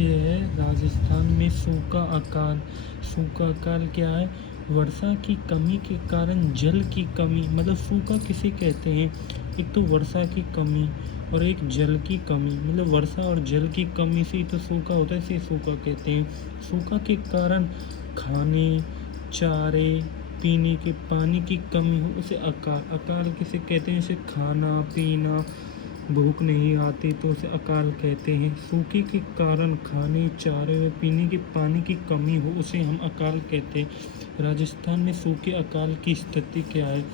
ये है राजस्थान में सूखा अकाल। सूखा अकाल क्या है? वर्षा की कमी के कारण जल की कमी, मतलब सूखा किसे कहते हैं? एक तो वर्षा की कमी और एक जल की कमी, मतलब वर्षा और जल की कमी से ही तो सूखा होता है, इसे सूखा कहते हैं। सूखा के कारण खाने, चारे, पीने के पानी की कमी हो उसे अकाल। अकाल किसे कहते हैं? इसे खाना पीना, भूख नहीं आती तो उसे अकाल कहते हैं। सूखे के कारण खाने, चारे व पीने के पानी की कमी हो उसे हम अकाल कहते हैं। राजस्थान में सूखे अकाल की स्थिति क्या है?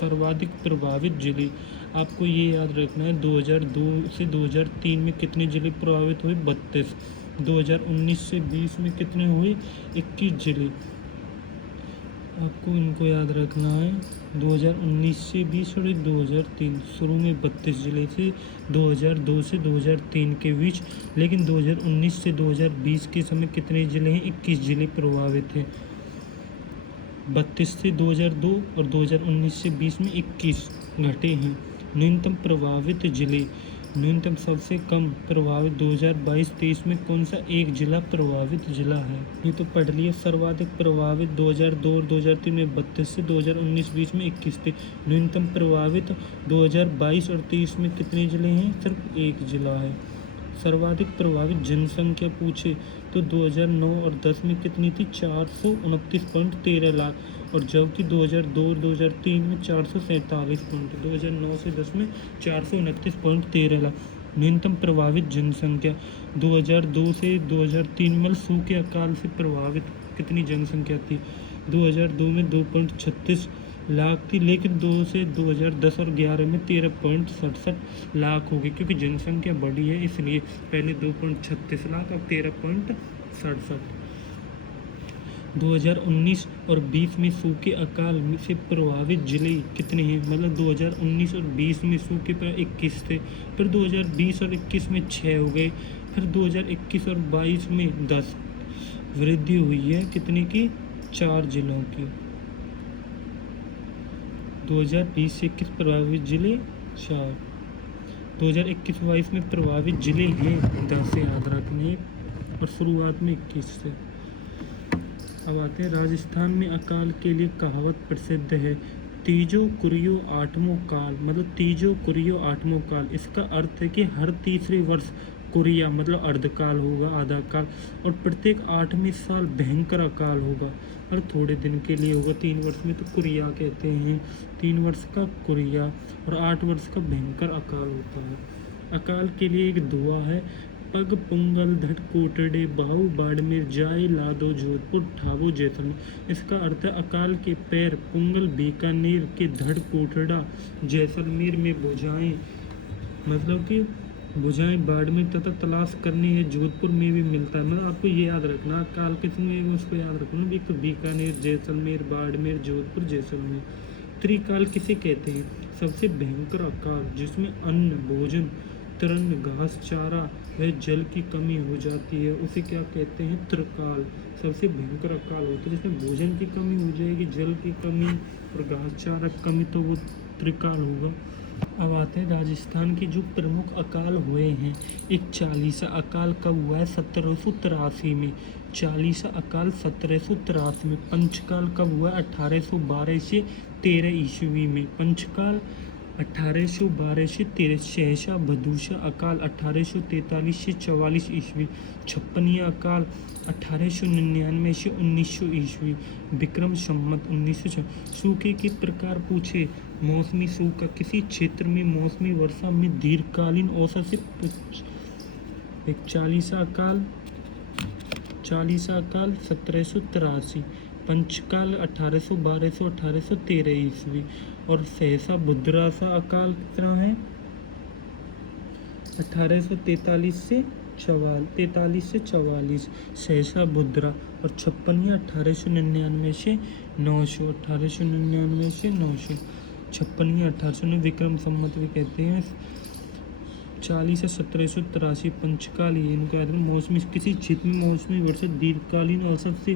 सर्वाधिक प्रभावित जिले, आपको ये याद रखना है 2002 से 2003 में कितने जिले प्रभावित हुए? 32। 2019 से 20 में कितने हुए? 21 जिले। आपको इनको याद रखना है। 2019 से 20 और 2003, शुरू में 32 जिले थे 2002 से 2003 के बीच, लेकिन 2019 से 2020 के समय कितने जिले हैं? 21 जिले प्रभावित हैं। 32 से 2002 और 2019 से 20 में 21 घटे हैं। न्यूनतम प्रभावित जिले, न्यूनतम सबसे कम प्रभावित 2022-23 में कौन सा एक जिला प्रभावित जिला है? ये तो पढ़ लिए। सर्वाधिक प्रभावित 2002 और 2003 में 32 से 2019-20 में 21 थे। न्यूनतम प्रभावित 2022 और 23 में कितने जिले हैं? सिर्फ एक जिला है। सर्वाधिक प्रभावित जनसंख्या पूछे तो 2009 और 10 में कितनी थी? 429.13 लाख, और जबकि 2002 और 2003 में 447 पॉइंट, 2009 से 10 में 429.13 लाख। न्यूनतम प्रभावित जनसंख्या 2002 से 2003 में सूखे अकाल से प्रभावित कितनी जनसंख्या थी? 2002 में 2.36 लाख थी, लेकिन 2 से 2010 और 11 में 13.67 लाख हो गई, क्योंकि जनसंख्या बढ़ी है इसलिए। पहले 2.36 लाख, अब 13.67। 2019 और 20 में सूखे अकाल से प्रभावित जिले कितने हैं? मतलब 2019 और 20 में सूखे पर 21 थे, फिर 2020 और 21 में 6 हो गए, फिर 2021 और 22 में 10 वृद्धि हुई है। कितने की? 4 जिलों की। 2020 से 21 प्रभावित जिले 4, 2021-22 में प्रभावित जिले हैं 10 से याद रखने, और शुरुआत में 21 से। अब आते हैं राजस्थान में अकाल के लिए कहावत प्रसिद्ध है, तीजो कुरियो आठमो काल, मतलब तीजो कुरियो आठमो काल। इसका अर्थ है कि हर तीसरे वर्ष कुरिया मतलब अर्धकाल होगा, आधा काल, और प्रत्येक 8वें साल भयंकर अकाल होगा, और थोड़े दिन के लिए होगा। 3 वर्ष में तो कुरिया कहते हैं, 3 वर्ष का कुरिया और 8 वर्ष का भयंकर अकाल होता है। अकाल के लिए एक दुआ है, पग पुंगल धट कोटड़े बाहु बाड़मेर जाए लादो जोधपुर ठावो जैसलमेर। इसका अर्थ है अकाल के पैर पुंगल बीकानेर के धड़ कोटड़ा जैसलमेर में बुझाएं, मतलब कि बुझाएं बाड़मेर तथा तलाश करनी है जोधपुर में भी मिलता है। मतलब आपको ये याद रखना, अकाल किस में उसको याद रखना, एक तो बीकानेर, जैसलमेर, बाड़मेर, जोधपुर, जैसलमेर। त्रिकाल किसे कहते हैं? सबसे भयंकर अकाल जिसमें अन्न, भोजन, तृण, घास चारा व जल की कमी हो जाती है, उसे क्या कहते हैं? त्रिकाल। सबसे भयंकर अकाल होता है जिसमें भोजन की कमी हो जाएगी, जल की कमी और घास चारा की कमी, तो वो त्रिकाल होगा। अब आते हैं राजस्थान के जो प्रमुख अकाल हुए हैं। एक चालीसा अकाल कब हुआ है? 1783 में। चालीसा अकाल 1783 में। पंचकाल कब हुआ? 1812 से 13 ईस्वी में। पंचकाल 1812 से 13। सहसा भदूसा अकाल 1843 से 44 ईस्वी। छप्पनिया अकाल 1899 से 1900 ईस्वी। विक्रम संवत 1906। सूखे के प्रकार पूछे, मौसमी सूखा किसी क्षेत्र में मौसमी वर्षा में दीर्घकालीन औसत से। एक चालीसा अकाल 1783। पंचकाल 1812 से 1813 ईस्वी। और सहसा भुद्रासा अकाल कितना है? 1843 से 44। सहसा भुद्रा। और छप्पनिया 1899 से 900। 1899 से 900। छप्पनिया 1800 विक्रम संवत भी कहते हैं। 40 से 1783 पंचकाल ये इनका मौसमी किसी क्षेत्र में मौसमी वर्षा दीर्घकालीन औसत से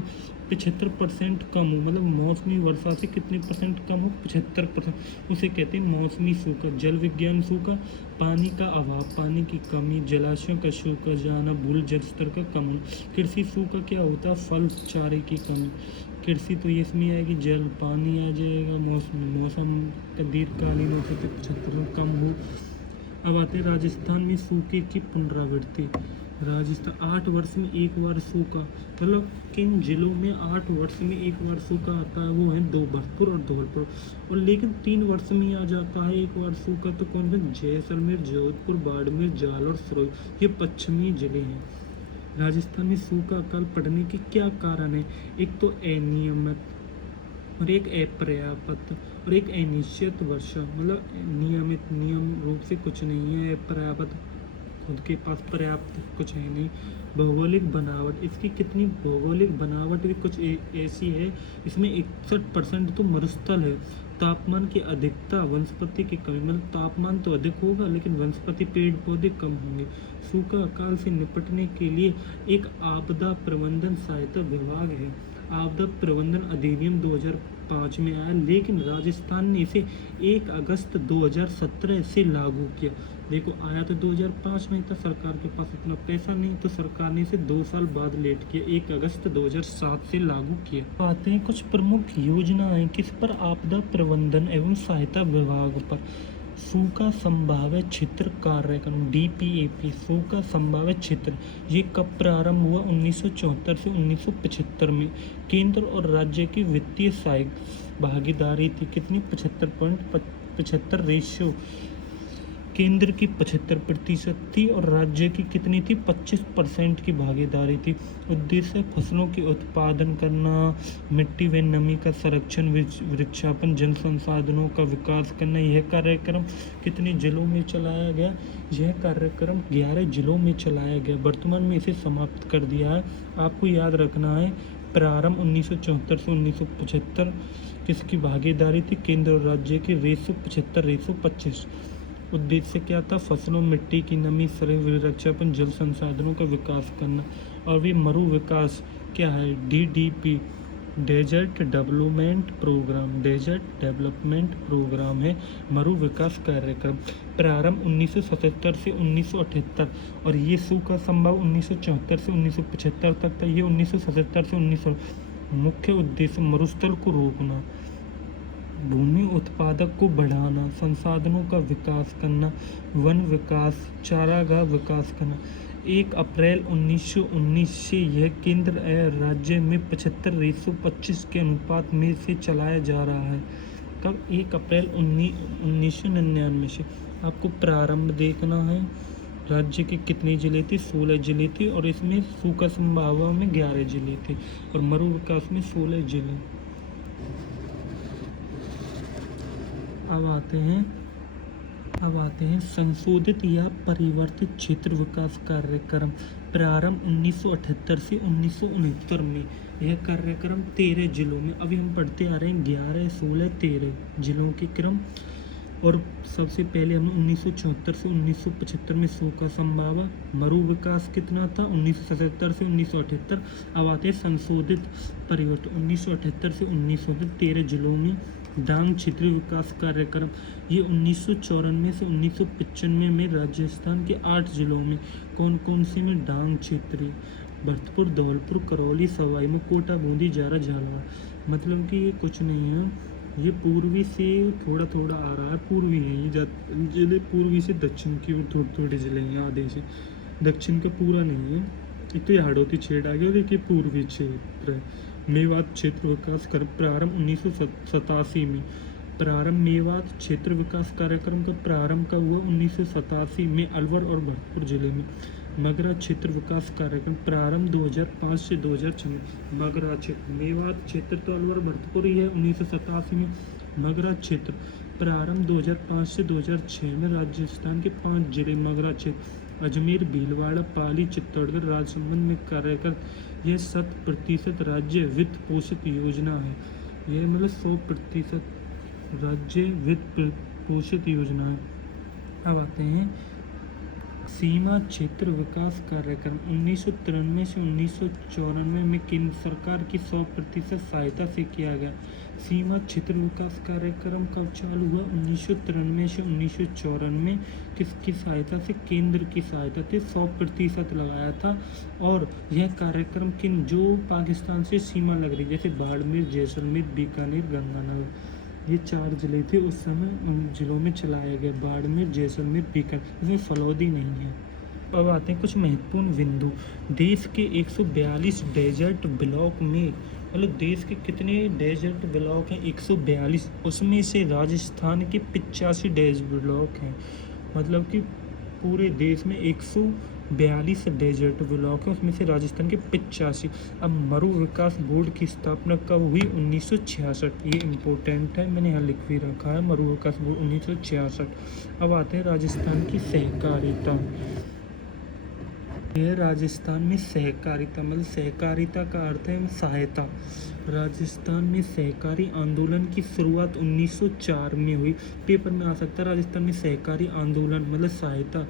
75% कम हो, मतलब मौसमी वर्षा से कितने परसेंट कम हो, 75%, उसे कहते हैं मौसमी सूखा। जल विज्ञान सूखा, पानी का अभाव, पानी की कमी, जलाशयों का सूखा जाना, भूल जल स्तर का कम होना। कृषि सूखा क्या होता है, फल चारे की कमी। कृषि तो ये इसमें आएगी, जल पानी आ जाएगा, मौसम का दीर्घकालीन औसत से 75 कम हो। अब आते हैं राजस्थान में सूखे की पुनरावृत्ति। राजस्थान 8 वर्ष में एक बार सूखा, मतलब किन जिलों में 8 वर्ष में एक बार सूखा आता है, वो है दो भरतपुर और धौलपुर। और लेकिन 3 वर्ष में आ जाता है एक बार सूखा, तो कौन कौन, जैसलमेर, जोधपुर, बाड़मेर, जालौर, सिरोही, ये पश्चिमी जिले हैं। राजस्थान में सूखा अकाल पड़ने के क्या कारण है, एक तो अनियमित और एक अपर्याप्त और एक अनिश्चित वर्षा, मतलब नियमित नियम रूप से कुछ नहीं है, पर्याप्त खुद के पास पर्याप्त कुछ है नहीं। भौगोलिक बनावट, इसकी कितनी भौगोलिक बनावट भी कुछ ऐसी है, इसमें 61% तो मरुस्थल है। तापमान की अधिकता, वनस्पति की कमी, मतलब तापमान तो अधिक होगा लेकिन वनस्पति पेड़ पौधे कम होंगे। सूखा अकाल से निपटने के लिए एक आपदा प्रबंधन सहायता विभाग है। आपदा प्रबंधन अधिनियम 2005 में आया, लेकिन राजस्थान ने इसे 1 अगस्त 2017 से लागू किया। देखो, आया तो 2005 में था, सरकार के पास इतना पैसा नहीं, तो सरकार ने इसे 2 साल बाद लेट किया, 1 अगस्त 2007 से लागू किया। आते हैं कुछ प्रमुख योजनाएं किस पर, आपदा प्रबंधन एवं सहायता विभाग पर। सूखा संभावित क्षेत्र कार्यक्रम, DPAP, सूखा संभावित क्षेत्र, ये कब प्रारंभ हुआ, 1974 से 1975 में। केंद्र और राज्य की वित्तीय सहायक भागीदारी थी कितनी, 75.75 रेशियो, केंद्र की 75% थी और राज्य की कितनी थी, 25% की भागीदारी थी। उद्देश्य फसलों के उत्पादन करना, मिट्टी व नमी का संरक्षण, वृक्षारोपण, जल संसाधनों का विकास करना। यह कार्यक्रम कितने जिलों में चलाया गया, यह कार्यक्रम 11 जिलों में चलाया गया। वर्तमान में इसे समाप्त कर दिया है। आपको याद रखना है, प्रारंभ 1974 से 1975, किसकी भागीदारी थी, केंद्र और राज्य की, रेशो 75 रेशो 25। उद्देश्य क्या था, फसलों, मिट्टी की नमी, शरीर वृक्षारोपण, जल संसाधनों का विकास करना। और भी मरु विकास क्या है, DDP, desert development program, desert development program है मरु विकास कार्यक्रम। प्रारंभ 1977 से 1978 और ये सूखा संभव 1974 से 1975 तक था। ये 1977 से 1900। मुख्य उद्देश्य मरुस्थल को रोकना, भूमि उत्पादक को बढ़ाना, संसाधनों का विकास करना, वन विकास, चारागाह विकास करना। 1 अप्रैल 1919 से यह केंद्र राज्य में 75:25 के अनुपात में से चलाया जा रहा है। कब, 1 अप्रैल 1999 से। आपको प्रारंभ देखना है, राज्य के कितने जिले थे, 16 जिले थे, और इसमें सूखा संभावना में 11 जिले थे और मरु विकास में 16 जिले। अब आते हैं संशोधित या परिवर्तित क्षेत्र विकास कार्यक्रम। प्रारंभ 1978 से 1969 में। यह कार्यक्रम 13 जिलों में, अभी हम पढ़ते आ रहे हैं 11, 16, 13 जिलों के क्रम। और सबसे पहले हमने 1974 से 1975 में सूखा संभावना। मरु विकास कितना था, 1977 से 1978। अब आते हैं संशोधित परिवर्तन, 1978 से 1900 13 जिलों में। डांग क्षेत्रीय विकास कार्यक्रम, ये 1994 से 1995 में राजस्थान के 8 जिलों में। कौन कौन से में, डांग क्षेत्रीय, भरतपुर, धौलपुर, करौली, सवाई में, कोटा, बूंदी, जारा, झालावाड़। मतलब कि ये कुछ नहीं है, ये पूर्वी से थोड़ा थोड़ा आ रहा है, पूर्वी है ये जिले, पूर्वी से दक्षिण की ओर थोड़े थोड़े जिले हैं, आधे से दक्षिण का पूरा नहीं है। एक तो ये हाड़ौती क्षेत्र आ गया, एक ये पूर्वी क्षेत्र है। मेवात क्षेत्र विकास कर, प्रारंभ 1987 में। प्रारंभ मेवात क्षेत्र विकास कार्यक्रम का प्रारंभ कब हुआ, 1987 में, अलवर और भरतपुर जिले में। मगरा क्षेत्र विकास कार्यक्रम, प्रारंभ 2005 से 2006। मगरा क्षेत्र, मेवात क्षेत्र तो अलवर भरतपुर ही है, 1987 में। मगरा क्षेत्र प्रारंभ 2005 से 2006 में। राजस्थान के 5 जिले मगरा क्षेत्र, अजमेर, भीलवाड़ा, पाली, चित्तौड़गढ़, राजसमंद में कार्यरत। यह 100% राज्य वित्त पोषित योजना है। यह मतलब 100% राज्य वित्त पोषित योजना है। अब आते हैं सीमा क्षेत्र विकास कार्यक्रम 1993 से 1994 में केंद्र सरकार की 100% सहायता से किया गया। सीमा क्षेत्र विकास कार्यक्रम कब चालू हुआ? 1993 से 1994 किसकी सहायता से? केंद्र की सहायता से 100% लगाया था। और यह कार्यक्रम किन जो पाकिस्तान से सीमा लग रही, जैसे बाड़मेर, जैसलमेर, बीकानेर, गंगानगर, ये 4 ज़िले थे उस समय, उन ज़िलों में चलाया गया। बाड़मेर, जैसलमेर, बीकानेर, इसमें फलौदी नहीं है। अब आते हैं कुछ महत्वपूर्ण बिंदु। देश के 142 डेजर्ट ब्लॉक में, मतलब देश के कितने डेजर्ट ब्लॉक हैं? 142, उसमें से राजस्थान के 85 डेजर्ट ब्लॉक हैं। मतलब कि पूरे देश में 142 डेजर्ट ब्लॉक है, उसमें से राजस्थान के 85। अब मरु विकास बोर्ड की स्थापना कब हुई? 1966। ये इम्पोर्टेंट है, मैंने यहाँ लिख भी रखा है, मरु विकास बोर्ड 1966। अब आते हैं राजस्थान की सहकारिता। यह राजस्थान में सहकारिता, मतलब सहकारिता का अर्थ है सहायता। राजस्थान में सहकारी आंदोलन की शुरुआत 1904 में हुई। पेपर में आ सकता है राजस्थान में सहकारी आंदोलन मतलब सहायता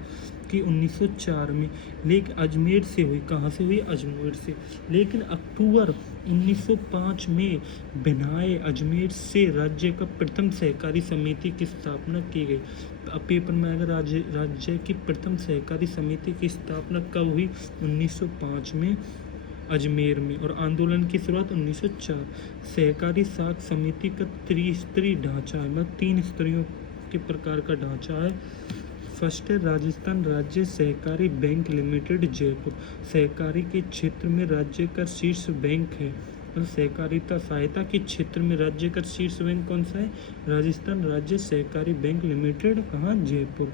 की 1904 में, लेकिन अजमेर से हुई। कहाँ से हुई? अजमेर से। लेकिन अक्टूबर 1905 में बिनाए अजमेर से राज्य का प्रथम सहकारी समिति की स्थापना की गई। पेपर में आएगा राज्य की प्रथम सहकारी समिति की स्थापना कब हुई? 1905 में अजमेर में। और आंदोलन की शुरुआत 1904। सहकारी साख समिति का त्रिस्तरीय ढांचा है, मतलब 3 स्तरीयों के प्रकार का ढांचा है। फर्स्ट है राजस्थान राज्य सहकारी बैंक लिमिटेड जयपुर। सहकारी के क्षेत्र में राज्य का शीर्ष बैंक है, मतलब सहकारिता सहायता के क्षेत्र में राज्य का शीर्ष बैंक कौन सा है? राजस्थान राज्य सहकारी बैंक लिमिटेड। कहाँ? जयपुर।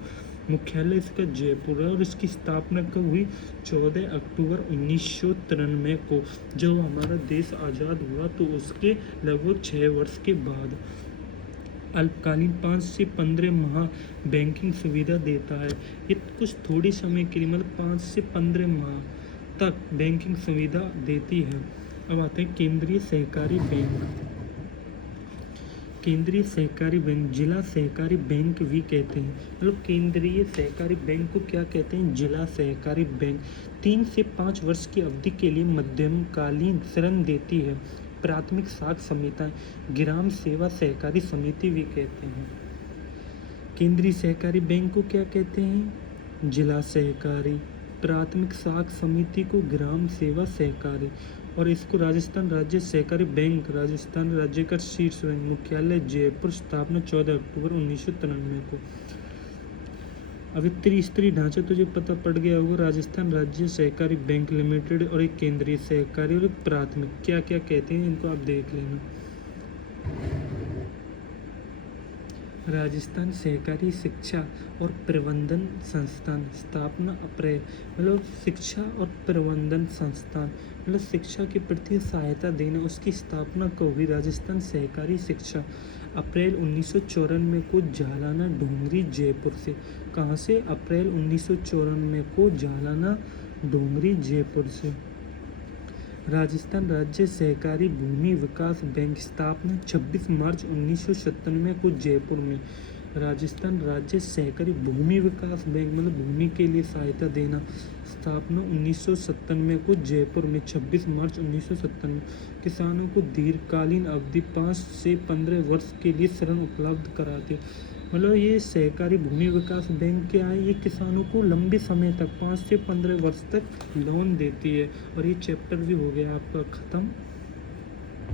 मुख्यालय इसका जयपुर है। और इसकी स्थापना कब हुई? 14 अक्टूबर 1993 को, जब हमारा देश आज़ाद हुआ तो उसके लगभग 6 वर्ष के बाद। अल्पकालीन 5 से 15 माह बैंकिंग सुविधा देता है। ये कुछ थोड़े समय के लिए, मतलब 5 से 15 माह तक बैंकिंग सुविधा देती है। अब आते हैं केंद्रीय सहकारी बैंक। केंद्रीय सहकारी बैंक जिला सहकारी बैंक भी कहते हैं। मतलब केंद्रीय सहकारी बैंक को क्या कहते हैं? जिला सहकारी बैंक। 3 से 5 वर्ष की अवधि के लिए मध्यमकालीन ऋण देती है। प्राथमिक साख समितियां, ग्राम सेवा सहकारी समिति भी कहते हैं। केंद्रीय सहकारी बैंक को क्या कहते हैं? जिला सहकारी। प्राथमिक साख समिति को ग्राम सेवा सहकारी। और इसको राजस्थान राज्य सहकारी बैंक, राजस्थान राज्य का शीर्ष बैंक। मुख्यालय जयपुर। स्थापना 14 अक्टूबर 1993 को। अभी त्रिस्तरीय ढांचा तुझे पता पड़ गया होगा। राजस्थान राज्य सहकारी बैंक लिमिटेड और एक केंद्रीय सहकारी और एक प्राथमिक, क्या क्या कहते हैं इनको आप देख लेना। राजस्थान सहकारी शिक्षा और प्रबंधन संस्थान। स्थापना अप्रैल, मतलब शिक्षा और प्रबंधन संस्थान, मतलब शिक्षा के प्रति सहायता देना। उसकी स्थापना कब हुई? राजस्थान सहकारी शिक्षा अप्रैल 1994 को जालाना डोंगरी जयपुर से। कहाँ से? अप्रैल 1994 को जालाना डोंगरी जयपुर से। राजस्थान राज्य सहकारी भूमि विकास बैंक। स्थापना 26 मार्च 1997 को जयपुर में। राजस्थान राज्य सहकारी भूमि विकास बैंक, मतलब भूमि के लिए सहायता देना। स्थापना 1997 को जयपुर में। 26 मार्च 1997। किसानों को दीर्घकालीन अवधि 5 से 15 वर्ष के लिए ऋण उपलब्ध कराते। मतलब ये सहकारी भूमि विकास बैंक क्या है? ये किसानों को लंबे समय तक 5 से 15 वर्ष तक लोन देती है। और ये चैप्टर भी हो गया आपका ख़त्म।